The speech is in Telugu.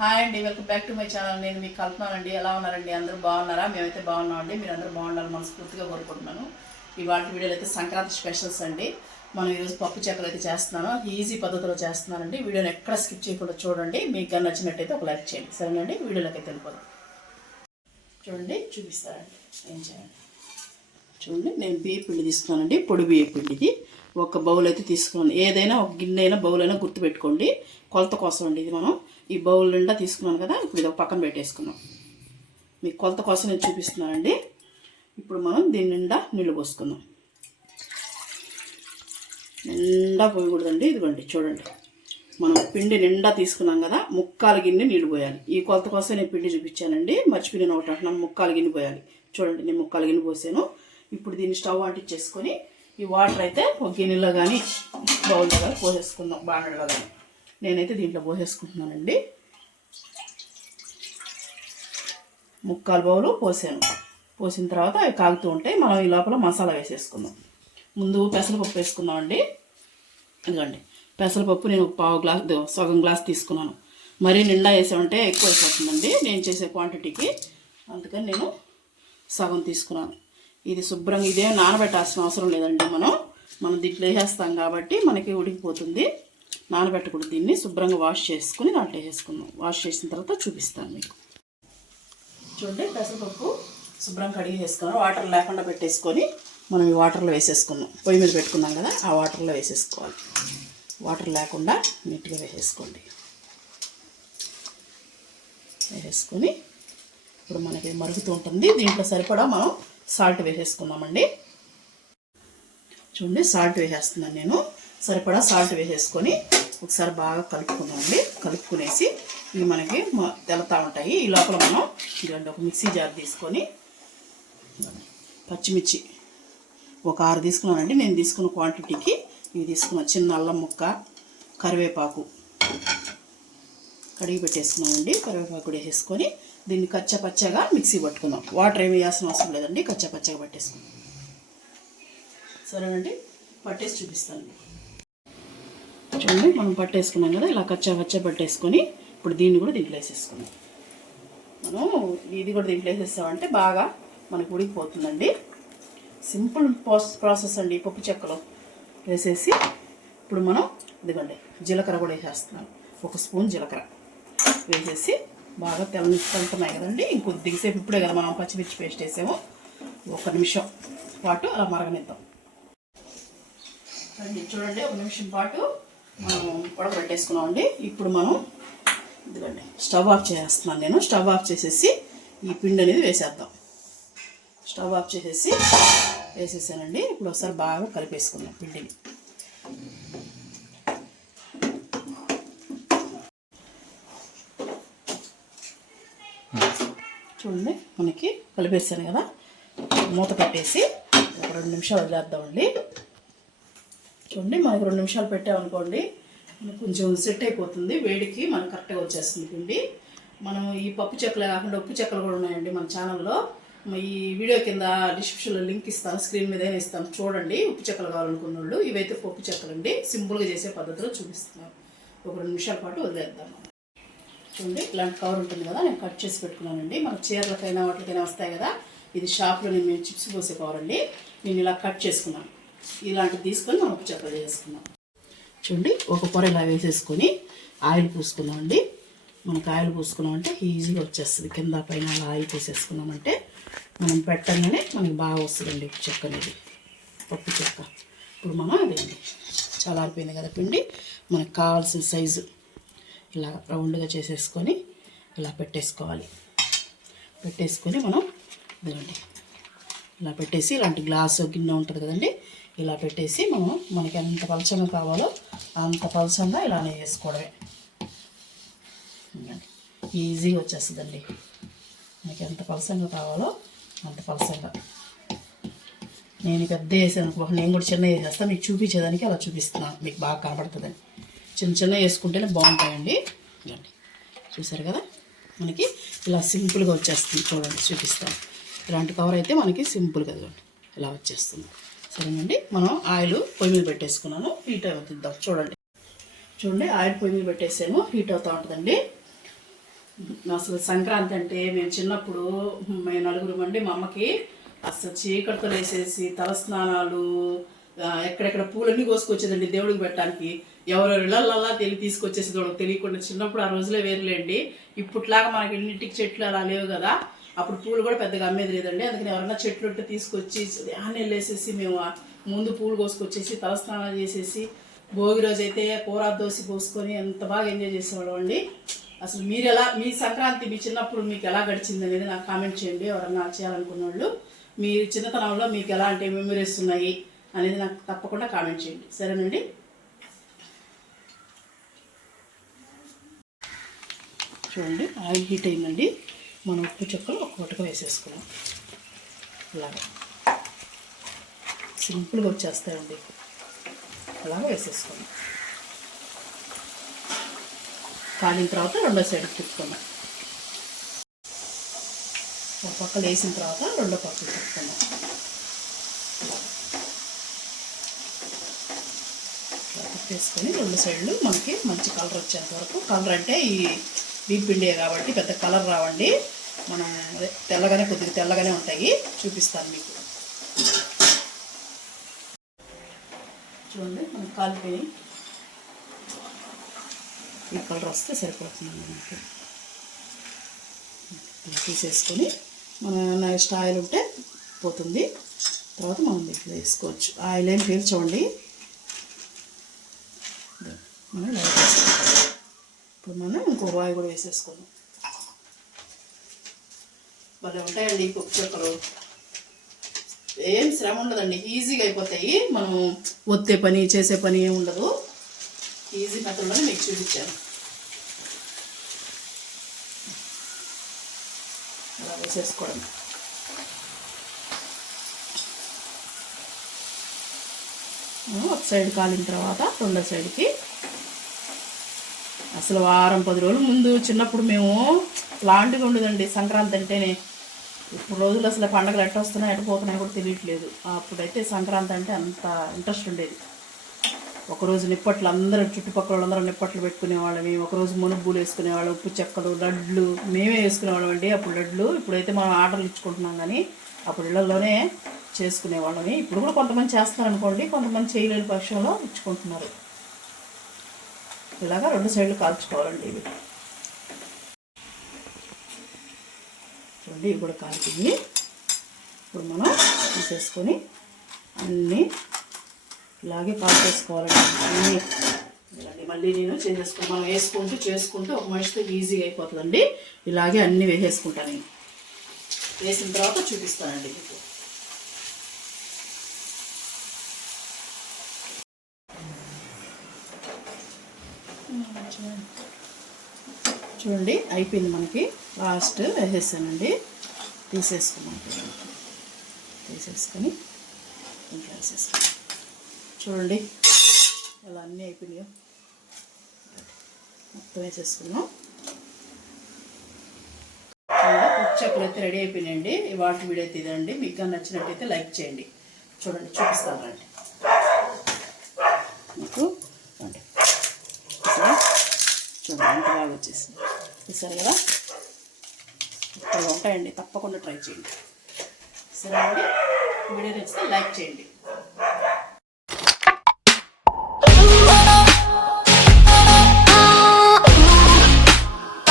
హాయ్ అండి welcome back to my channel. నేను మీకు కలుపుతున్నానండి ఎలా ఉన్నారండి? అందరూ బాగున్నారా? మేమైతే బాగున్నామండి మీరు అందరూ బాగుండాలని మనస్ఫూర్తిగా కోరుకుంటున్నాను. ఇవాళ వీడియోలు అయితే సంక్రాంతి స్పెషల్స్ అండి. మనం ఈరోజు పప్పు చెక్కలు అయితే చేస్తున్నాను. ఈజీ పద్ధతిలో చేస్తున్నానండి. వీడియోని ఎక్కడ స్కిప్ చేయకుండా చూడండి. మీకు కానీ నచ్చినట్టయితే ఒక లైక్ చేయండి. సరేనండి వీడియోలోకి అయితే వెళ్ళిపోదాం. చూడండి చూపిస్తారండి. ఏం చేయండి చూడండి నేను బియ్య పిండి తీసుకున్నానండి. పొడి బియ్య పిండిది. ఒక బౌల్ అయితే తీసుకున్నాను. ఏదైనా ఒక గిన్నె అయినా బౌల్ అయినా గుర్తుపెట్టుకోండి. కొలత కోసం అండి ఇది మనం. ఈ బౌల్ నిండా తీసుకున్నాను కదా ఇప్పుడు ఇది పక్కన పెట్టేసుకున్నాం. మీకు కొలత కోసం నేను చూపిస్తున్నానండి. ఇప్పుడు మనం దీని నిండా నీళ్ళు పోసుకుందాం. నిండా పోయకూడదండి ఇదిగోండి చూడండి. మనం పిండి నిండా తీసుకున్నాం కదా ముక్కాలు గిన్నె నీళ్ళు పోయాలి. ఈ కొలత కోసం నేను పిండి చూపించానండి మర్చిపోయిన ఒకటి అంటున్నాను ముక్కాలు గిన్నె పోయాలి. చూడండి నేను ముక్కాలు గిన్నె పోసాను. ఇప్పుడు దీన్ని స్టవ్ అంటించేసుకొని ఈ వాటర్ అయితే ఒక గిన్నెలో కానీ బౌల్లో కానీ పోసేసుకుందాం బాగా కానీ నేనైతే దీంట్లో పోసేసుకుంటున్నానండి. ముక్కాలు బౌలు పోసాను. పోసిన తర్వాత అవి కాగుతూ ఉంటాయి. మనం ఈ లోపల మసాలా వేసేసుకుందాం. ముందు పెసరపప్పు వేసుకుందామండి. ఇదిగోండి. పెసరపప్పు నేను పావు గ్లాస్ సగం గ్లాస్ తీసుకున్నాను. మరీ నిండా వేసామంటే ఎక్కువ అయిపోతుందండి. నేను చేసే క్వాంటిటీకి అందుకని నేను సగం తీసుకున్నాను. ఇది శుభ్రంగా ఇదే నానబెట్టాల్సిన అవసరం లేదండి మనం. మనం దీంట్లో వేసేస్తాం కాబట్టి మనకి ఉడికిపోతుంది. నానబెట్టకూడదు దీన్ని శుభ్రంగా వాష్ చేసుకుని దాంట్లో వేసుకుందాం వాష్ చేసిన తర్వాత చూపిస్తాను మీకు. చూడండి పెసరపప్పు శుభ్రంగా కడిగి వేసుకున్నాం వాటర్ లేకుండా పెట్టేసుకొని మనం ఈ వాటర్లో వేసేసుకున్నాం పొయ్యి మీద పెట్టుకున్నాం కదా ఆ వాటర్లో వేసేసుకోవాలి. వాటర్ లేకుండా నీట్గా వేసేసుకోండి. వేసేసుకొని ఇప్పుడు మనకి మరుగుతూ ఉంటుంది. దీంట్లో సరిపడా మనం సాల్ట్ వేసేసుకున్నామండి చూడండి సాల్ట్ వేసేస్తున్నాను నేను. సరిపడా సాల్ట్ వేసేసుకొని ఒకసారి బాగా కలుపుకున్నామండి కలుపుకునేసి ఇవి మనకి తెలతా ఉంటాయి. ఈ లోపల మనం ఇలాంటి ఒక మిక్సీ జార్ తీసుకొని పచ్చిమిర్చి ఒక ఆరు తీసుకున్నానండి. నేను తీసుకున్న క్వాంటిటీకి ఇవి తీసుకున్న చిన్న అల్లం ముక్క కరివేపాకు కడిగి పెట్టేసుకున్నామండి. కరివేపాకు కూడా వేసేసుకొని దీన్ని కచ్చపచ్చగా మిక్సీ పట్టుకుందాం. వాటర్ ఏమి వేయాల్సిన అవసరం లేదండి. కచ్చపచ్చగా పట్టేసుకుందాం. సరేనండి పట్టేసి చూపిస్తాను. చూడండి మనం పట్టేసుకున్నాం కదా ఇలా కచ్చా పచ్చా పట్టేసుకొని ఇప్పుడు దీన్ని కూడా దీంట్లో వేసేసుకున్నాం మనం ఇది కూడా దీంట్లో వేసేస్తామంటే బాగా మనకు ఉడికిపోతుందండి. సింపుల్ ప్రాసెస్ ప్రాసెస్ అండి పప్పు చెక్కలో. వేసేసి ఇప్పుడు మనం ఇదిగోండి జీలకర్ర కూడా వేసేస్తున్నాం. ఒక స్పూన్ జీలకర్ర. వేసేసి బాగా తెల్ల తెలుతున్నాయి కదండి ఇంకొద్దిసేపు ఇప్పుడే కదా మనం పచ్చిమిర్చి పేస్ట్ వేసాము. ఒక నిమిషం పాటు అలా మరగనిద్దాం. రండి చూడండి ఒక నిమిషం పాటు మనం ఉడకబెట్టేసుకున్నామండి ఇప్పుడు మనం ఇదిగండి స్టవ్ ఆఫ్ చేస్తున్నాను నేను. స్టవ్ ఆఫ్ చేసేసి ఈ పిండి అనేది వేసేద్దాం. స్టవ్ ఆఫ్ చేసేసి వేసేసానండి. ఇప్పుడు ఒకసారి బాగా కలిపేసుకున్నాం పిండిని. చూడండి మనకి కలిపేసాను కదా. మూత పెట్టేసి ఒక రెండు నిమిషాలు వదిలేద్దామండి. చూడండి మనకి రెండు నిమిషాలు పెట్టామనుకోండి మనకు కొంచెం సెట్ అయిపోతుంది వేడికి మనకు కరెక్ట్గా వచ్చేస్తుంది పిండి. మనం ఈ పప్పు చెక్కలే కాకుండా ఉప్పు చెక్కలు కూడా ఉన్నాయండి మన ఛానల్లో ఈ వీడియో కింద డిస్క్రిప్షన్లో లింక్ ఇస్తాను స్క్రీన్ మీద ఇస్తాను. చూడండి ఉప్పు చెక్కలు కావాలనుకున్న వాళ్ళు ఇవైతే పప్పు చెక్కలు అండి సింపుల్గా చేసే పద్ధతిలో చూపిస్తున్నాను. ఒక రెండు నిమిషాల పాటు వదిలేద్దాం. చూడండి ఇలాంటి కవర్ ఉంటుంది కదా నేను కట్ చేసి పెట్టుకున్నానండి. మన చీరలకైనా వాటికైనా వస్తాయి కదా ఇది షాప్లో నేను చిప్స్ పోసే కవర్ అండి. నేను ఇలా కట్ చేసుకున్నాను. ఇలాంటివి తీసుకొని మనం ఉప్పు చేసుకున్నాం చూడండి ఒక పొర ఇలా వేసేసుకొని ఆయిల్ పూసుకున్నామండి మనకు ఆయిల్ పూసుకున్నామంటే ఈజీగా వచ్చేస్తుంది. కింద పైన అలా ఆయిల్ పూసేసుకున్నామంటే మనం పెట్టగానే మనకి బాగా వస్తుందండి ఉప్పు చెక్క అనేది. పప్పు చెక్క. ఇప్పుడు మనం అదేండి చల్లారిపోయింది కదా పిండి మనకు కావాల్సిన సైజు ఇలా రౌండ్గా చేసేసుకొని ఇలా పెట్టేసుకోవాలి. పెట్టేసుకొని మనం ఇదిగోండి ఇలా పెట్టేసి ఇలాంటి గ్లాసు గిన్నె ఉంటుంది కదండి ఇలా పెట్టేసి మనం మనకి ఎంత పలచంగా కావాలో అంత పలచంగా ఇలానే వేసుకోవడమే. ఈజీగా వచ్చేస్తుందండి. మనకి ఎంత పలసంగా కావాలో అంత పలసంగా నేను పెద్ద వేసాను అనుకో నేను కూడా చిన్న వేసేస్తాను మీకు చూపించేదానికి అలా చూపిస్తున్నాను మీకు బాగా కనబడుతుందని చిన్న చిన్న వేసుకుంటేనే బాగుంటాయండి. చూసారు కదా? మనకి ఇలా సింపుల్గా వచ్చేస్తుంది. చూడండి చూపిస్తాను. ఇలాంటి కవర్ అయితే మనకి సింపుల్గా చూడండి ఇలా వచ్చేస్తుంది. సరేనండి. మనం ఆయిల్ పొయ్యి మీద పెట్టేసుకున్నాను. హీట్ అవుతుందాం? చూడండి. చూడండి ఆయిల్ పొయ్యి మీద పెట్టేసాము. హీట్ అవుతూ ఉంటుందండి. అసలు సంక్రాంతి అంటే మేము చిన్నప్పుడు మేము నలుగురు అండి మా అమ్మకి అసలు చీకటితో వేసేసి తలస్నానాలు ఎక్కడెక్కడ పూలన్నీ కోసుకొచ్చేదండి దేవుడికి పెట్టడానికి. ఎవరెవరి ఇళ్ళల్లా తెలియ తీసుకొచ్చేసి వాళ్ళకి తెలియకుండా చిన్నప్పుడు ఆ రోజులే వేరులేండి. ఇప్పట్లాగా మనకి ఇంటికి చెట్లు అలా లేవు కదా. అప్పుడు పూలు కూడా పెద్దగా అమ్మేది లేదండి. అందుకని ఎవరైనా చెట్లు తీసుకొచ్చి ధాన్యం వెళ్ళేసేసి మేము ముందు పూలు కోసుకొచ్చేసి తలస్నానాలు చేసేసి భోగి రోజు అయితే కూర దోశ పోసుకొని ఎంత బాగా ఎంజాయ్ చేసేవాళ్ళం అండి. అసలు మీరు ఎలా మీ సంక్రాంతి మీ చిన్నప్పుడు మీకు ఎలా గడిచింది అనేది నాకు కామెంట్ చేయండి. ఎవరన్నా చేయాలనుకున్న వాళ్ళు మీ చిన్నతనంలో మీకు ఎలాంటి మెమరీస్ ఉన్నాయి అనేది నాకు తప్పకుండా కామెంట్ చేయండి. సరేనండి? చూడండి ఆయిల్ హీట్ అయిందండి. మనం ఉప్పు చెక్కలు ఒక్కొక్కటిగా వేసేసుకున్నాం. అలాగా. సింపుల్గా వచ్చేస్తాయండి. అలాగ వేసేసుకున్నాం. కాలిన తర్వాత రెండో సైడ్ తిప్పుకున్నాం ఒక పక్కలు వేసిన తర్వాత రెండో పక్కలు తిప్పుకున్నాం వేసుకొని తిప్పేసుకొని రెండు సైడ్లు మనకి మంచి కలర్ వచ్చేంత వరకు. కలర్ అంటే ఈ బీప్ పిండియే కాబట్టి పెద్ద కలర్ రావండి. మనం అదే తెల్లగానే కొద్దిగా తెల్లగానే ఉంటాయి. చూపిస్తాను మీకు. చూడండి మనం కాలిపోయి ఈ కలర్ వస్తే సరిపోతుంది మనకి ఇలా తీసేసుకొని మన నెక్స్ట్ ఆయిల్ ఉంటే పోతుంది. తర్వాత మనం దీంట్లో వేసుకోవచ్చు. ఆయిల్ ఏం పీల్చండి మనం ఇలా ఇప్పుడు మనం ఇంకో రాయి కూడా వేసేసుకుందాం భలే ఉంటాయండి ఈ పప్పు చెక్కలు. ఏం శ్రమ ఉండదండి ఈజీగా అయిపోతాయి. మనం ఒత్తే పని చేసే పని ఏమి ఉండదు. ఈజీ మెథడ్లోనే మీకు చూపించాను. అలా వేసేసుకోవడం. ఒక సైడ్ కాలిన తర్వాత రెండో సైడ్కి అసలు వారం పది రోజుల ముందు చిన్నప్పుడు మేము లాంటిగా ఉండదండి. సంక్రాంతి అంటేనే ఇప్పుడు రోజులు అసలు పండగలు ఎట్ట వస్తున్నాయి ఎట్ట పోతున్నాయి కూడా తెలియట్లేదు. అప్పుడైతే సంక్రాంతి అంటే అంత ఇంట్రెస్ట్ ఉండేది. ఒకరోజు నిప్పట్లు అందరూ చుట్టుపక్కల వాళ్ళందరూ నిప్పట్లు పెట్టుకునేవాళ్ళమి ఒకరోజు మునుబ్బులు వేసుకునేవాళ్ళం ఉప్పు చెక్కలు లడ్లు మేమే వేసుకునేవాళ్ళం అండి. అప్పుడు లడ్లు ఇప్పుడైతే మనం ఆర్డర్లు ఇచ్చుకుంటున్నాం కానీ అప్పుడు ఇళ్ళలోనే చేసుకునేవాళ్ళమి ఇప్పుడు కూడా కొంతమంది చేస్తారు అనుకోండి కొంతమంది చేయలేని పక్షంలో ఇచ్చుకుంటున్నారు. ఇలాగా రెండు సైడ్లు కాల్చుకోవాలండి ఇవి. చూడండి ఇవి కూడా కాల్చింది. ఇప్పుడు మనం తీసేసుకొని అన్నీ ఇలాగే కాల్చేసుకోవాలండి అన్నీ. ఇలాగే మళ్ళీ నేను చేసేసుకుంటాను మనం వేసుకుంటూ చేసుకుంటూ ఒక మనిషితో ఈజీగా అయిపోతుందండి. ఇలాగే అన్నీ వేసేసుకుంటాను నేను. వేసిన తర్వాత చూపిస్తానండి మీకు. చూడండి అయిపోయింది మనకి. లాస్ట్ వేసేసానండి తీసేసుకున్నాం. తీసేసుకొని ఇంకా వేసేసుకున్నాం. చూడండి ఇలా అన్నీ అయిపోయినాయో. మొత్తం వేసేసుకున్నాం. ఉచ్చకులు అయితే రెడీ అయిపోయినాయండి. వాటి వీడియో అయితే ఇదండి. మీకు నచ్చినట్టయితే లైక్ చేయండి. చూడండి చూపిస్తాను రండి. మీకు చూడండి ఎంత బాగా వచ్చేసింది. చూసారు కదా? ఇక్కడ ఉంటాయండి తప్పకుండా ట్రై చేయండి. సరే అండి వీడియో నచ్చితే లైక్ చేయండి.